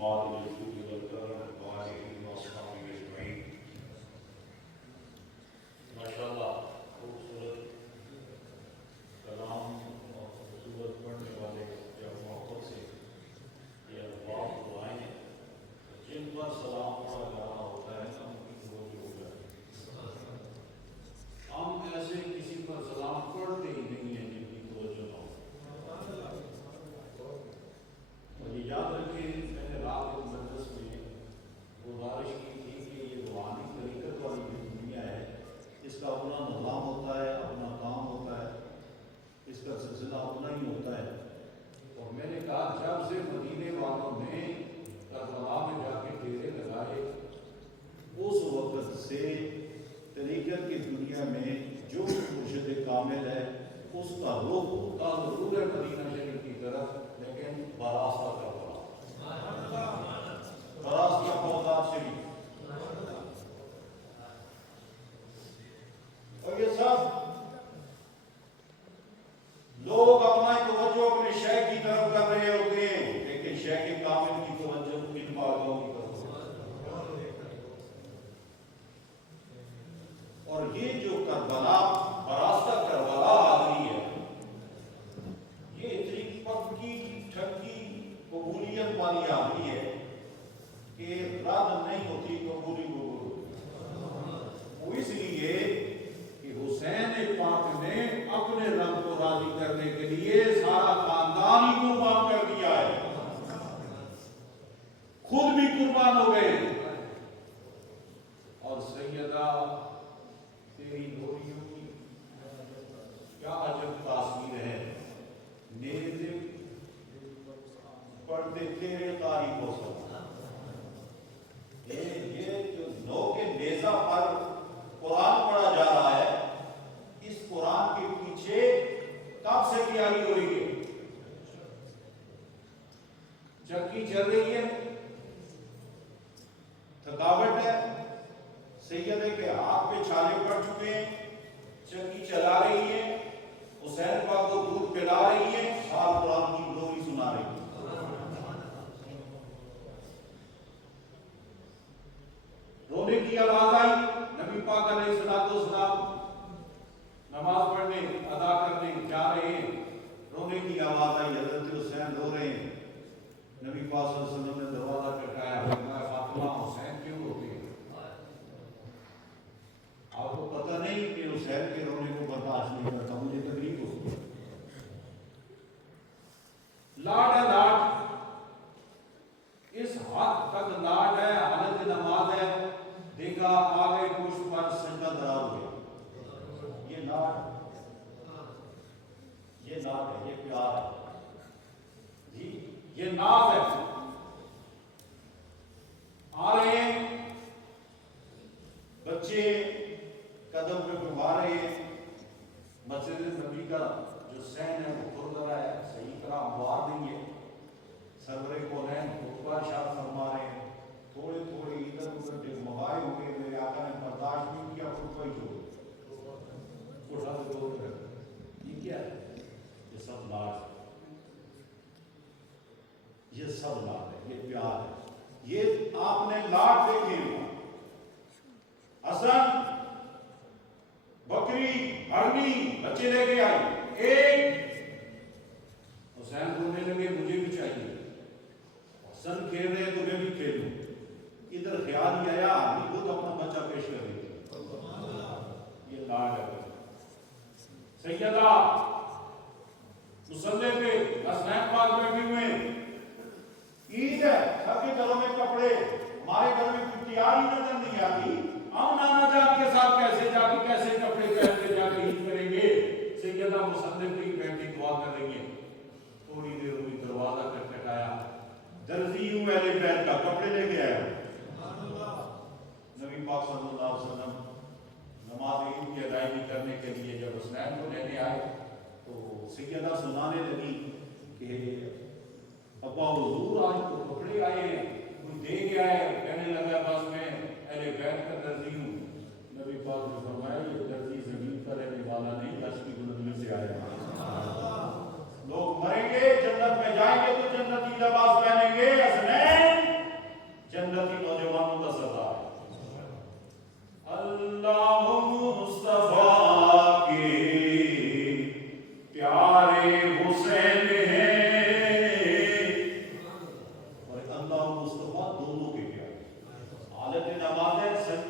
مالك الجود والكرم وآله وأصحابه أجمعين. ما شاء اللہ خوبصورت کلام اور خوبصورت پڑھنے والے جب محبت سے یہ الفاظ دعائیں ہیں جن پر سلام پڑھا جا رہا ہوتا ہے نا ان کی توجہ ہو جائے. ہم ایسے کسی پر سلام پڑھتے ہی نہیں ہیں جن کی توجہ نہ ہو. اور یہ یاد رکھیں میں نے رات کے مجلس میں گزارش کی تھی کہ یہ روحانی طریقت والی جو دنیا ہے اس کا اپنا نظام ہوتا ہے، اپنا کام ہوتا ہے، اس کا سلسلہ اپنا ہی ہوتا ہے. اور میں نے کہا جب سے مدینے والوں نے کربلا میں جا کے ڈیرے لگائے اس وقت سے طریقت کی دنیا میں جو مرشد کامل ہے اس کا رخ ہوتا ضرور ہے مدینہ شریف کی طرف، لیکن براستہ کربلا، براستہ بغداد شریف. اور یہ سب لوگ اپنا توجہ اپنے شیخ کی طرف کر رہے ہوتے ہیں، لیکن شیخ کامل کی توجہ ان باتوں کی طرف. اور یہ جو کربلا براستہ کربلا آ رہی ہے یہ اتنی پکی ٹھکی قبولیت والی آ رہی ہے کہ رد نہیں ہوتی قبولی قبول. وہ اس لیے کہ حسین پاک نے اپنے رب کو راضی کرنے کے لیے سارا خاندان ہی قربان کر دیا ہے، خود بھی قربان ہو گئے. اور سیدہ تیری ڈوریوں کی کیا عجب تاثیر ہے، نیزے پڑھتے تیرے قاری کو سب. یہ جو نو کے نیزہ پر قرآن پڑھا جا رہا ہے، اس قرآن کے پیچھے کب سے تیاری ہو رہی ہے؟ چکی چل رہی ہے، تھکاوٹ ہے، سیدے کے ہاتھ پہ چھالے پڑ چکے ہیں، چکی چلا رہی ہے، حسین پاک کو دودھ پلا رہی ہے، سال قرآن کی لوری سنا رہی ہے. رونے کی آواز آئی، نبی پاک علیہ السلام نماز پڑھنے ادا کرنے جا رہے ہیں، رونے کی آواز آئی، حضرت حسین رو رہے ہیں. نبی پاک صلی اللہ علیہ وسلم نے دروازہ کھٹکایا، فرمایا فاطمہ حسین کیوں روتے ہیں؟ آپ کو پتہ نہیں کہ حسین کے رونے کو برداشت نہیں کرتا، مجھے تکلیف ہوتی ہے. لاڈ ہے لاڈ، اس حد تک لاڈ ہے، حالت نماز ہے، دیکھا آگے پشت پر سجدہ دراز ہوئے. یہ لاڈ ہے، یہ پیار ہے جی، یہ ناز ہے. آ رہے ہیں بچے قدم پہ گھما رہے ہیں، مسجد نبی کا جو سین ہے وہ کھل رہا ہے، صحیح طرح ہموار نہیں ہے. سرور کونین خطبہ ارشاد فرما رہے ہیں، تھوڑے تھوڑے ادھر ادھر ڈگمگائے ہوئے، میرے آقا نے برداشت نہیں کیا، خطبہ ہی چھوڑ اٹھا کے دور کر. یہ کیا ہے؟ یہ سب لاڈ ہے، یہ سب لاڈ ہے، یہ پیار ہے. یہ آپ نے لاڈ دیکھے ہوا، حسن بکری ہرنی بچے لے کے آئی، ایک حسین رونے لگے مجھے بھی چاہیے، حسن کھیل رہے تو میں بھی کھیلوں. ادھر خیال ہی آیا ہرنی خود اپنا بچہ پیش کر دیتی. یہ لاڈ ہے. سیدہ مصلی پہ حسنین پاک بیٹھے ہوئے، عید ہے، سب کے گھروں میں کپڑے، ہمارے گھر میں کوئی تیاری نظر نہیں آتی، ہم نانا جان کے ساتھ کیسے جا کے کیسے کپڑے پہن کے جا کے عید کریں گے. سیدہ مصلی پہ بیٹھی دعا کر رہی ہے. تھوڑی دیر ہوئی، دروازہ کھٹکھٹایا، درزی ہوں اہل بیت کا، کپڑے لے کے آیا. نبی پاک صلی اللہ علیہ وسلم نماز عید کی ادائیگی کرنے کے لیے جب حسنین کو لینے آئے تو سیدہ سنانے لگی کہ ابا حضور آج تو کپڑے آئے ہیں، کوئی دے گیا ہے؟ کہنے لگا بس میں اہل بیت کا درزی ہوں. نبی پاک نے فرمایا یہ درزی زمین پر رہنے والا نہیں، عرش کی بلندی سے آیا. لوگ مریں گے، جنت میں جائیں گے تو جنتی لباس پہنیں گے. حسنین